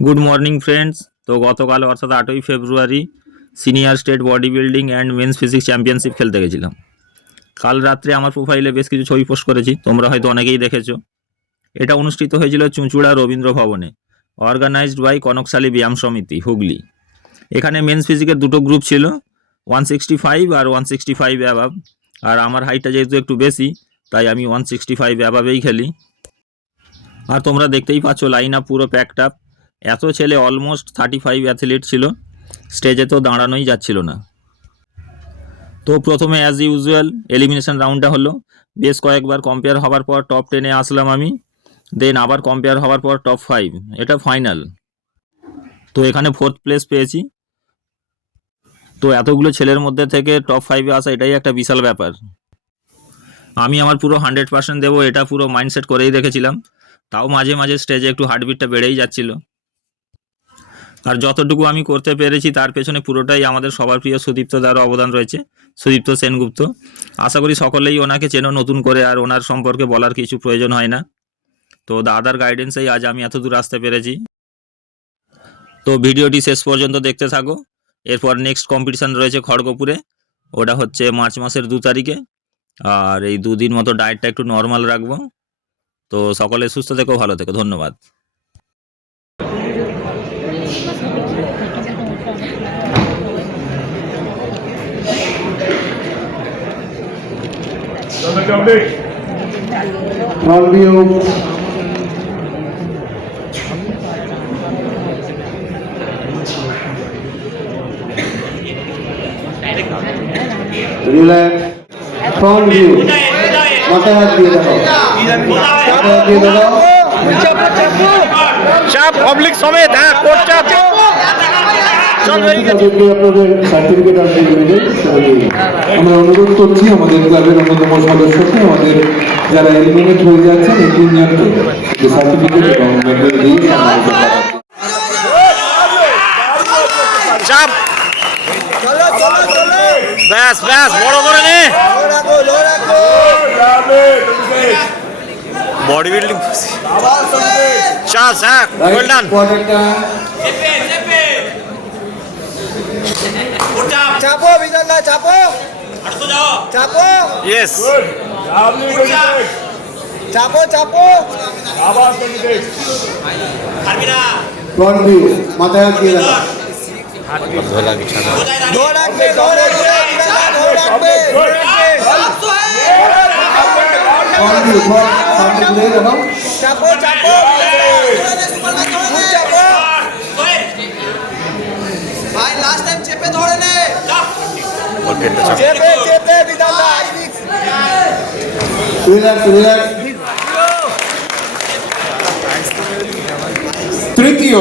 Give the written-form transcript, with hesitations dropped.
Good morning friends. তো গতকাল অর্থাৎ 8ই ফেব্রুয়ারি senior state body building and men's physique championship খেলতে গেছিলাম। কাল রাত্রে আমার প্রোফাইলে বেশ কিছু ছবি পোস্ট করেছি, তোমরা হয়তো অনেকেই দেখেছো। এটা অনুষ্ঠিত হয়েছিল চুঁচুড়া রবীন্দ্র ভবনে, অর্গানাইজড বাই কনকশালী ব্যায়াম সমিতি, হুগলি। এখানে মেন্স ফিজিকের দুটো গ্রুপ ছিল, 165 আর 165 অ্যাবাভ। আর আমার হাইটটা যেহেতু একটু বেশি, তাই আমি 165 অ্যাবাভেই খেলি। আর তোমরা দেখতেই পাচ্ছ লাইন আপ পুরো প্যাকড আপ। এত ছেলে, অলমোস্ট 35 অ্যাথলিট ছিল। স্টেজে তো দাঁড়ানোই যাচ্ছিল না। তো প্রথমে অ্যাজ ইউজুয়াল এলিমিনেশন রাউন্ডটা হলো। বেশ কয়েকবার কম্পেয়ার হওয়ার পর টপ 10-এ আসলাম আমি, দেন আবার কম্পেয়ার হওয়ার পর টপ 5, এটা ফাইনাল। তো এখানে 4th প্লেস পেয়েছি। তো এতগুলো ছেলের মধ্যে থেকে টপ 5-এ আসা এটাই একটা বিশাল ব্যাপার। আমি আমার পুরো 100% দেবো, এটা পুরো মাইন্ডসেট করেই রেখেছিলাম। তাও মাঝে মাঝে স্টেজে একটু হার্টবিটটা বেড়েই যাচ্ছিল। আর যতটুকু আমি করতে পেরেছি তার পেছনে পুরোটাই আমাদের সবার প্রিয় সুদীপ্ত দারও অবদান রয়েছে, সুদীপ্ত সেনগুপ্ত। আশা করি সকলেই ওনাকে চেনো নতুন করে, আর ওনার সম্পর্কে বলার কিছু প্রয়োজন হয় না। তো দাদার গাইডেন্সেই আজ আমি এত দূর আসতে পেরেছি। তো ভিডিওটি শেষ পর্যন্ত দেখতে থাকো। এরপর নেক্সট কম্পিটিশান রয়েছে খড়গপুরে, ওটা হচ্ছে মার্চ মাসের 2 তারিখে। আর এই 2 দিন মতো ডায়েটটা একটু নর্মাল রাখবো। তো সকলে সুস্থ থেকো, ভালো থেকো, ধন্যবাদ। Front view. Relax. Front view. মাথায় হাত দিয়ে দাও। মাথায় হাত দিয়ে দাও। চাপ পাবলিক সমেত, হ্যাঁ কোর্ট চাপ। আপনাদের সার্টিফিকেট আসবে। আমরা অনুরোধ করছি আমাদের ক্লাবের অন্যতম সদস্যকে, আমাদের যারা এলিমিনেট হয়ে যাচ্ছেন এই তিনজনকে সার্টিফিকেট এবং মেডেল দিয়ে সম্মানিত করা। চাপ ব্যাস ব্যাস, বড় করে নে। বডি বিল্ডিং চাপ, হ্যাঁ ওয়েল ডান। চাপো বিজনদা, চাপো চাপো, ইয়েস চাপো চাপো। ফ্রন্ট ভিউ, মাথায় হাত দিয়ে দাও। ধরে রাখবে, ধরে রাখবে বিজনদা, ধরে রাখবে। ফ্রন্ট ভিউ, ফ্রন্ট দিয়ে দাও। চাপো চাপো, চাপো ভাই, লাস্ট টাইম চেপে ধরে নে। চেপে চেপে বিজনদা, রিল্যাক্স রিল্যাক্স। তৃতীয়